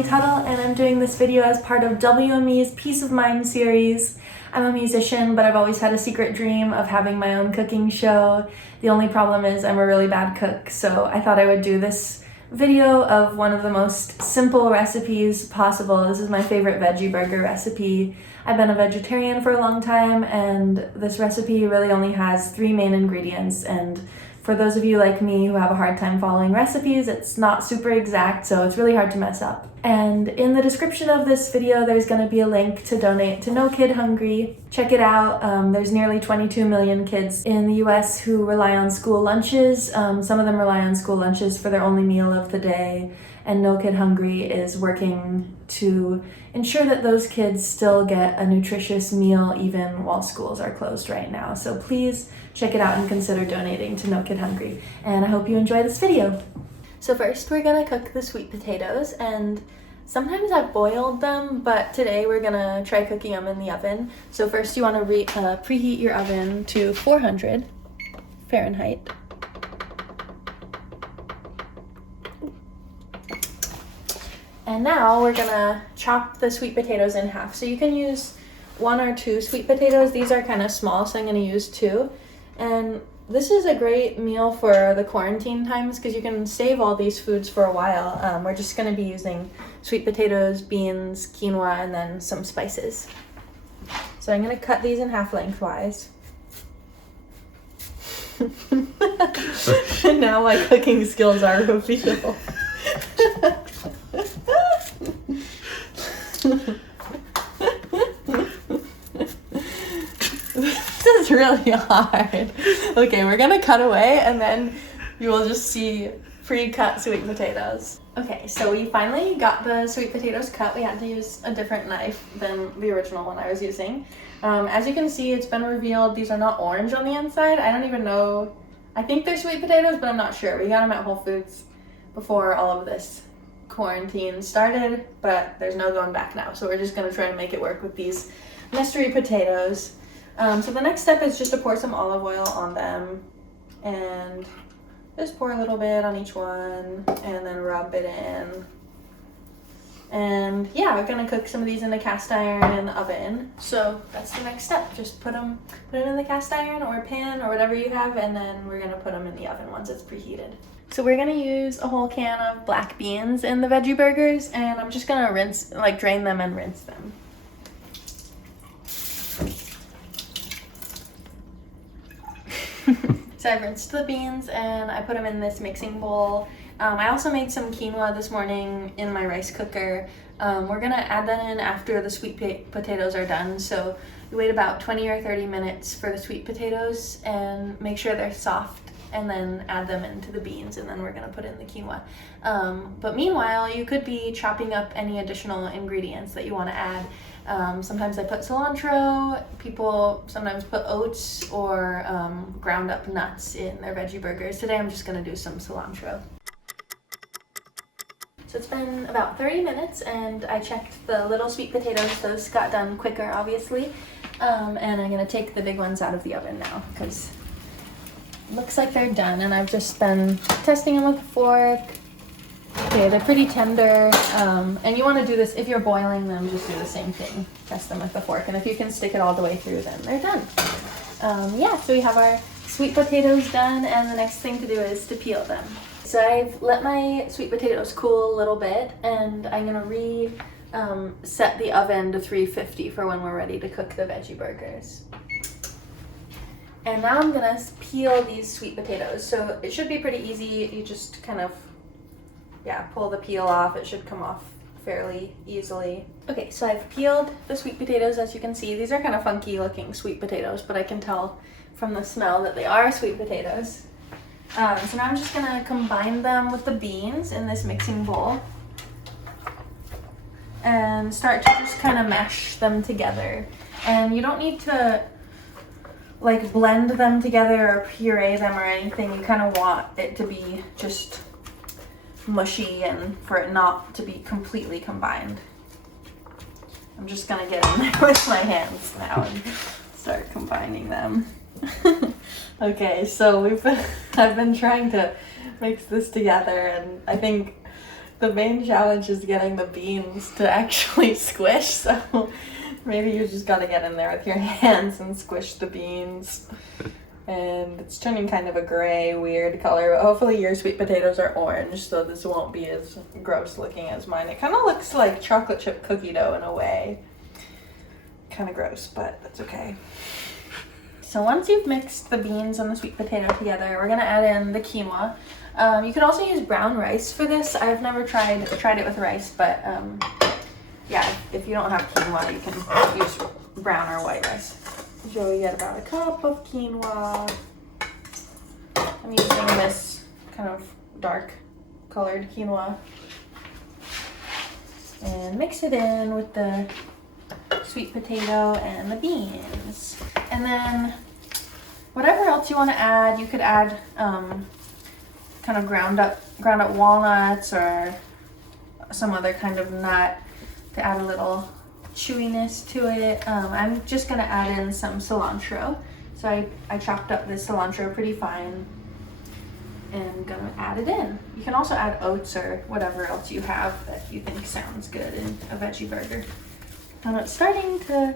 Emily Tuttle, and I'm doing this video as part of WME'S Peace of Mind series. I'm a musician, but I've always had a secret dream of having my own cooking show. The only problem is I'm a really bad cook, so I thought I would do this video of one of the most simple recipes possible. This is my favorite veggie burger recipe. I've been a vegetarian for a long time, and this recipe really only has 3 main ingredients, and for those of you like me who have a hard time following recipes, it's not super exact, so it's really hard to mess up. And in the description of this video, there's going to be a link to donate to No Kid Hungry. Check it out. There's nearly 22 million kids in the US who rely on school lunches. Some of them rely on school lunches for their only meal of the day. And No Kid Hungry is working to ensure that those kids still get a nutritious meal even while schools are closed right now. So please check it out and consider donating to No Kid Hungry. And I hope you enjoy this video. So first we're gonna cook the sweet potatoes, and sometimes I've boiled them, but today we're gonna try cooking them in the oven. So first you wanna preheat your oven to 400 Fahrenheit. And now we're gonna chop the sweet potatoes in half. So you can use 1 or 2 sweet potatoes. These are kind of small, so I'm gonna use 2. And this is a great meal for the quarantine times because you can save all these foods for a while. We're just gonna be using sweet potatoes, beans, quinoa, and then some spices. So I'm gonna cut these in half lengthwise. And now my cooking skills are revealed. This is really hard. Okay, we're gonna cut away and then you will just see pre-cut sweet potatoes. Okay, so we finally got the sweet potatoes cut. We had to use a different knife than the original one I was using. As you can see, it's been revealed these are not orange on the inside. I don't even know. I think they're sweet potatoes, but I'm not sure. We got them at Whole Foods before all of this quarantine started, but there's no going back now. So we're just gonna try to make it work with these mystery potatoes. So the next step is just to pour some olive oil on them and just pour a little bit on each one and then rub it in. And yeah, we're gonna cook some of these in the cast iron in the oven. So that's the next step. Just put them in the cast iron or pan or whatever you have, and then we're gonna put them in the oven once it's preheated. So we're gonna use a whole can of black beans in the veggie burgers, and I'm just gonna drain them and rinse them. So I rinsed the beans and I put them in this mixing bowl. I also made some quinoa this morning in my rice cooker. We're gonna add that in after the sweet potatoes are done. So you wait about 20 or 30 minutes for the sweet potatoes and make sure they're soft, and then add them into the beans, and then we're gonna put in the quinoa. But meanwhile, you could be chopping up any additional ingredients that you wanna add. Sometimes I put cilantro. People sometimes put oats or ground up nuts in their veggie burgers. Today I'm just gonna do some cilantro. So it's been about 30 minutes and I checked the little sweet potatoes. Those got done quicker, obviously. And I'm gonna take the big ones out of the oven now because it looks like they're done, and I've just been testing them with a fork. Okay, they're pretty tender, and you want to do this if you're boiling them. Just do the same thing. Test them with the fork, and if you can stick it all the way through, then they're done. Yeah, so we have our sweet potatoes done, and the next thing to do is to peel them. So I've let my sweet potatoes cool a little bit, and I'm gonna set the oven to 350 for when we're ready to cook the veggie burgers. And now I'm gonna peel these sweet potatoes. So it should be pretty easy. You just kind of pull the peel off. It should come off fairly easily. Okay, so I've peeled the sweet potatoes. As you can see, these are kind of funky looking sweet potatoes, but I can tell from the smell that they are sweet potatoes. So now I'm just gonna combine them with the beans in this mixing bowl and start to just kind of mash them together. And you don't need to blend them together or puree them or anything. You kind of want it to be just mushy and for it not to be completely combined. I'm just gonna get in there with my hands now and start combining them. Okay, so I've been trying to mix this together, and I think The main challenge is getting the beans to actually squish, so maybe you just gotta get in there with your hands and squish the beans. And it's turning kind of a gray, weird color. Hopefully your sweet potatoes are orange, so this won't be as gross looking as mine. It kind of looks like chocolate chip cookie dough in a way. Kind of gross, but that's okay. So once you've mixed the beans and the sweet potato together, we're gonna add in the quinoa. You could also use brown rice for this. I've never tried it with rice, but yeah, if you don't have quinoa, you can use brown or white rice. So we get about a cup of quinoa. I'm using this kind of dark colored quinoa. And mix it in with the sweet potato and the beans. And then whatever else you want to add, you could add kind of ground up walnuts or some other kind of nut to add a little chewiness to it. I'm just gonna add in some cilantro. So I chopped up this cilantro pretty fine and gonna add it in. You can also add oats or whatever else you have that you think sounds good in a veggie burger. And it's starting to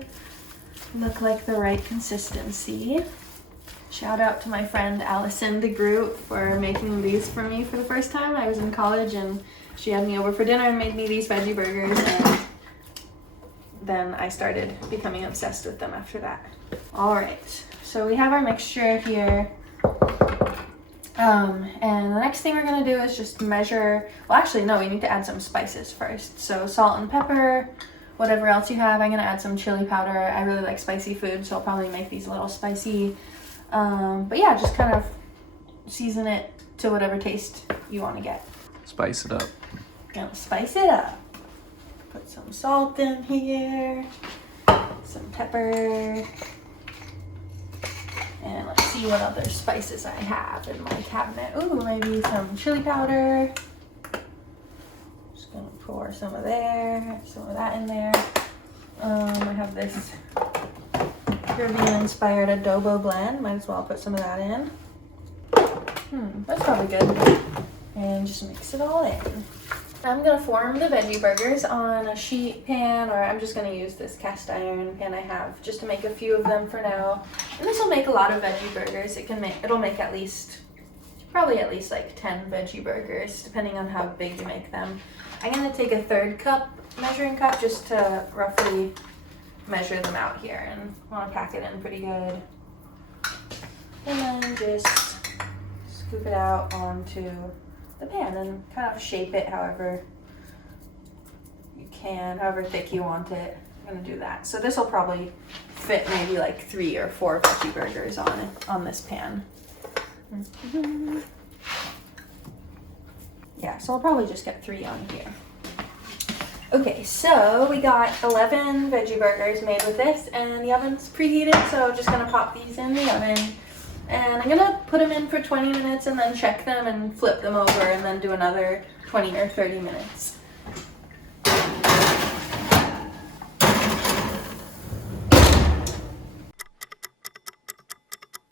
look like the right consistency. Shout out to my friend Allison DeGroot for making these for me for the first time. I was in college and she had me over for dinner and made me these veggie burgers, and then I started becoming obsessed with them after that. All right, so we have our mixture here. And the next thing we're gonna do is just measure, well actually no, we need to add some spices first. So salt and pepper, whatever else you have. I'm gonna add some chili powder. I really like spicy food, so I'll probably make these a little spicy. But yeah, just kind of season it to whatever taste you want to get. Spice it up. Gonna spice it up. Put some salt in here, some pepper, and let's see what other spices I have in my cabinet. Ooh, maybe some chili powder. Just gonna pour some of that in there. I have this Caribbean-inspired adobo blend. Might as well put some of that in. That's probably good. And just mix it all in. I'm gonna form the veggie burgers on a sheet pan, or I'm just gonna use this cast iron pan I have just to make a few of them for now. And this will make a lot of veggie burgers. It'll make probably at least like 10 veggie burgers, depending on how big you make them. I'm gonna take a 1/3 cup measuring cup just to roughly measure them out here, and I want to pack it in pretty good. And then just scoop it out onto the pan and kind of shape it however you can, however thick you want it. I'm gonna do that. So this will probably fit maybe like 3 or 4 veggie burgers on this pan. Yeah, so I'll probably just get 3 on here. Okay, so we got 11 veggie burgers made with this, and the oven's preheated, so I'm just gonna pop these in the oven. And I'm gonna put them in for 20 minutes and then check them and flip them over and then do another 20 or 30 minutes.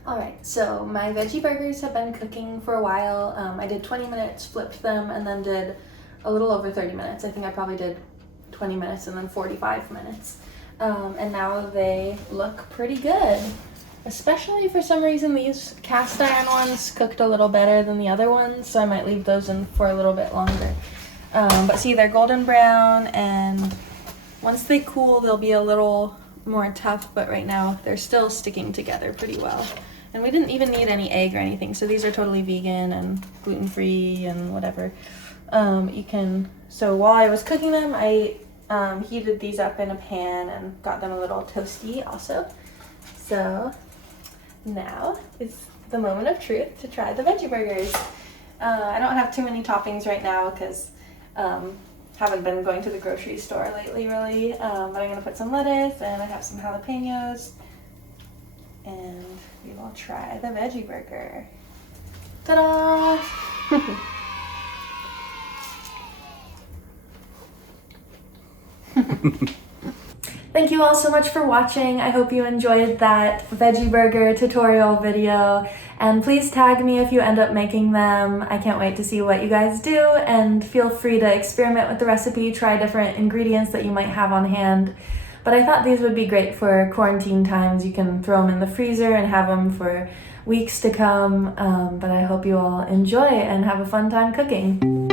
Alright, so my veggie burgers have been cooking for a while. I did 20 minutes, flipped them, and then did a little over 30 minutes. I think I probably did 20 minutes and then 45 minutes. And now they look pretty good. Especially for some reason these cast iron ones cooked a little better than the other ones, so I might leave those in for a little bit longer. But see, they're golden brown, and once they cool they'll be a little more tough, but right now they're still sticking together pretty well. And we didn't even need any egg or anything, so these are totally vegan and gluten-free and whatever. So while I was cooking them, I heated these up in a pan and got them a little toasty also. So now is the moment of truth to try the veggie burgers. I don't have too many toppings right now because haven't been going to the grocery store lately really, but I'm gonna put some lettuce and I have some jalapenos, and we will try the veggie burger. Ta-da! Thank you all so much for watching. I hope you enjoyed that veggie burger tutorial video, and please tag me if you end up making them. I can't wait to see what you guys do, and feel free to experiment with the recipe, try different ingredients that you might have on hand. But I thought these would be great for quarantine times. You can throw them in the freezer and have them for weeks to come. But I hope you all enjoy and have a fun time cooking.